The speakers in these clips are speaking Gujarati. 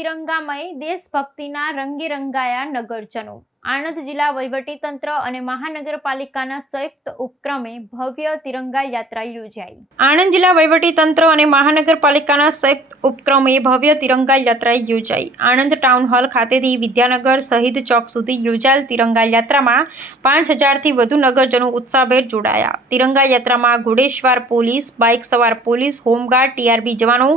તિરંગામય દેશભક્તિના રંગે રંગાયા નગરજનો। આણંદ જિલ્લા વહીવટીતંત્ર અને મહાનગરપાલિકાના સંયુક્ત ઉપક્રમે ભવ્ય તિરંગા યાત્રા યોજાઈ। આણંદ જિલ્લા વહીવટીતંત્ર અને મહાનગરપાલિકાના સંયુક્ત ઉપક્રમે ભવ્ય તિરંગા યાત્રા યોજાઈ। આણંદ ટાઉન હોલ ખાતેથી વિદ્યાનગર શહીદ ચોક સુધી યોજાયેલ તિરંગા યાત્રામાં 5000થી વધુ નગરજનો ઉત્સાહભેર જોડાયા। તિરંગા યાત્રામાં ઘોડેસવાર પોલીસ, બાઇક સવાર પોલીસ, હોમગાર્ડ, ટીઆરબી જવાનો,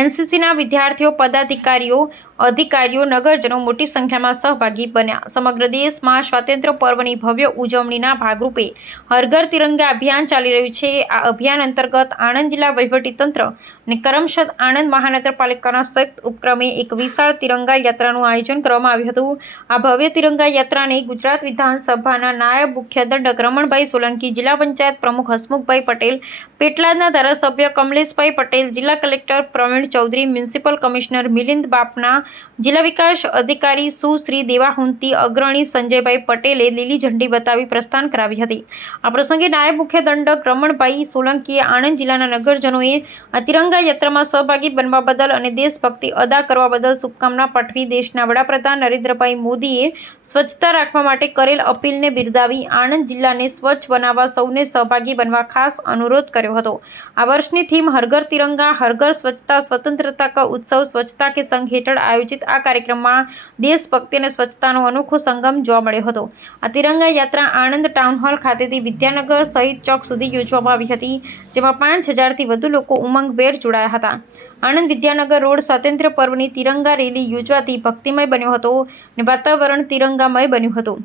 એનસીસીના વિદ્યાર્થીઓ, પદાધિકારીઓ, અધિકારીઓ, નગરજનો મોટી સંખ્યામાં સહભાગી બન્યા। સમગ્ર દેશમાં સ્વાતંત્ર્ય પર્વની ભવ્ય ઉજવણીના ભાગરૂપે હર ઘર તિરંગા અભિયાન ચાલી રહ્યું છે। આ અભિયાન અંતર્ગત આણંદ જિલ્લા વહીવટીતંત્ર અને કરમસદ આણંદ મહાનગરપાલિકાના સંયુક્ત ઉપક્રમે એક વિશાળ તિરંગા યાત્રાનું આયોજન કરવામાં આવ્યું હતું। આ ભવ્ય તિરંગા યાત્રાને ગુજરાત વિધાનસભાના નાયબ મુખ્ય દંડક રમણભાઈ સોલંકી, જિલ્લા પંચાયત પ્રમુખ હસમુખભાઈ પટેલ, પેટલાદના ધારાસભ્ય કમલેશભાઈ પટેલ, જિલ્લા collector Pravin Chaudhari, municipal commissioner Milind Bapna, જિલ્લા વિકાસ અધિકારી સુશ્રી દેવાહુંતી, અગ્રણી સંજયભાઈ પટેલે લીલી ઝંડી બતાવી પ્રસ્થાન કરાવી હતી। આ પ્રસંગે નાયબ મુખ્ય દંડક રમણભાઈ સોલંકીએ આણંદ જિલ્લાના નગરજનોએ આ તિરંગા યાત્રામાં સહભાગી બનવા બદલ અને દેશભક્તિ અદા કરવા બદલ શુભકામના પાઠવી દેશના વડાપ્રધાન નરેન્દ્રભાઈ મોદીએ સ્વચ્છતા રાખવા માટે કરેલ અપીલને બિરદાવી આણંદ જિલ્લાને સ્વચ્છ બનાવવા સૌને સહભાગી બનવા ખાસ અનુરોધ કર્યો હતો। આ વર્ષની થીમ હર ઘર તિરંગા, હર ઘર સ્વચ્છતા, સ્વતંત્રતા કા ઉત્સવ, સ્વચ્છતા કે સંઘ હેઠળ આયોજિત આ કાર્યક્રમમાં દેશભક્તિ અને સ્વચ્છતાનો અનોખો સંગમ જોવા મળ્યો હતો। આ તિરંગા યાત્રા આણંદ ટાઉન હોલ ખાતેથી વિદ્યાનગર શહીદ ચોક સુધી યોજવામાં આવી હતી, જેમાં 5000થી વધુ લોકો ઉમંગભેર જોડાયા હતા। આણંદ વિદ્યાનગર રોડ સ્વાતંત્ર્ય પર્વની તિરંગા રેલી યોજવાથી ભક્તિમય બન્યો હતો અને વાતાવરણ તિરંગામય બન્યું હતું।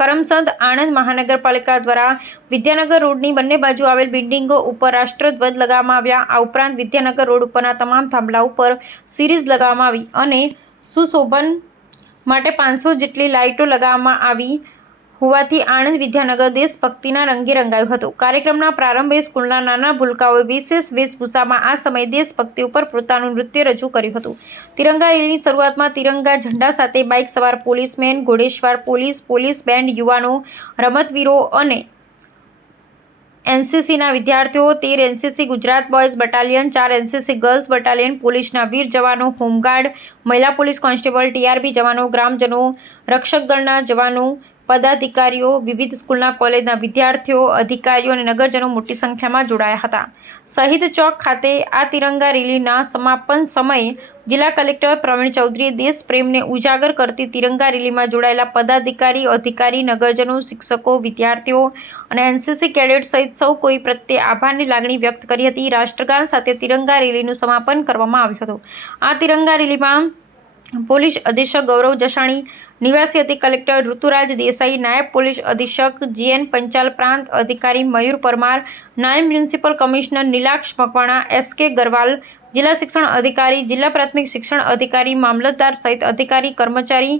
કરમસદ આણંદ મહાનગરપાલિકા દ્વારા વિદ્યાનગર રોડની બંને બાજુ આવેલ બિલ્ડિંગો ઉપર રાષ્ટ્રધ્વજ લગાવવામાં આવ્યા। આ ઉપરાંત વિદ્યાનગર રોડ ઉપરના તમામ થાંભલા ઉપર સિરીઝ લગાવવામાં આવી અને સુશોભન માટે 500 જેટલી લાઇટો લગાવવામાં આવી હોવાથી આણંદ વિદ્યાનગર દેશભક્તિના રંગે રંગાયું હતું। કાર્યક્રમના પ્રારંભે સ્કૂલના નાના ભૂલકાઓએ વિશેષ વેશભૂષામાં આ સમયે દેશભક્તિ ઉપર પોતાનું નૃત્ય રજૂ કર્યું હતું। તિરંગા રેલીની શરૂઆતમાં તિરંગા ઝંડા સાથે બાઇક સવાર પોલીસમેન, ઘોડેસવાર પોલીસ, પોલીસ બેન્ડ, યુવાનો, રમતવીરો અને એનસીસીના વિદ્યાર્થીઓ, 13 NCC Gujarat boys battalion, 4 NCC girls battalion, પોલીસના વીર જવાનો, હોમગાર્ડ, મહિલા પોલીસ કોન્સ્ટેબલ, ટીઆરબી જવાનો, ગ્રામજનો, રક્ષક દળના જવાનો, પદાધિકારીઓ, વિવિધ સ્કૂલના કોલેજના વિદ્યાર્થીઓ, અધિકારીઓ અને નગરજનો મોટી સંખ્યામાં જોડાયા હતા। શહીદ ચોક ખાતે આ તિરંગા રેલીના સમાપન સમયે જિલ્લા કલેક્ટર પ્રવીણ ચૌધરીએ દેશ પ્રેમને ઉજાગર કરતી તિરંગા રેલીમાં જોડાયેલા પદાધિકારી, અધિકારી, નગરજનો, શિક્ષકો, વિદ્યાર્થીઓ અને એનસીસી કેડેટ સહિત સૌ કોઈ પ્રત્યે આભારની લાગણી વ્યક્ત કરી હતી। રાષ્ટ્રગાન સાથે તિરંગા રેલીનું સમાપન કરવામાં આવ્યું હતું। આ તિરંગા રેલીમાં પોલીસ અધિક્ષક ગૌરવ જસાણી, નિવાસી અધિક કલેક્ટર ઋતુરાજ દેસાઈ, નાયબ પોલીસ અધિક્ષક જીએન પંચાલ, પ્રાંત અધિકારી મયુર પરમાર, નાયબ municipal commissioner નીલાક્ષ Makwana, SK Garwal, જિલ્લા શિક્ષણ અધિકારી, જિલ્લા પ્રાથમિક શિક્ષણ અધિકારી, મામલતદાર સહિત અધિકારી, કર્મચારી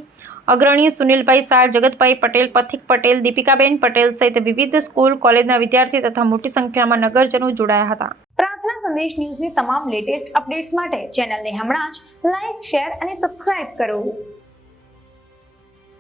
અગ્રણી સુનિલભાઈ શાહ, જગતભાઈ પટેલ, પથિક પટેલ, દીપિકાબેન પટેલ સહિત વિવિધ સ્કૂલ કોલેજના વિદ્યાર્થી તથા મોટી સંખ્યામાં નગરજનો જોડાયા હતા। પ્રાર્થના સંદેશ ન્યૂઝની તમામ લેટેસ્ટ અપડેટ્સ માટે ચેનલને હમણાં જ લાઈક, શેર અને સબસ્ક્રાઇબ કરો।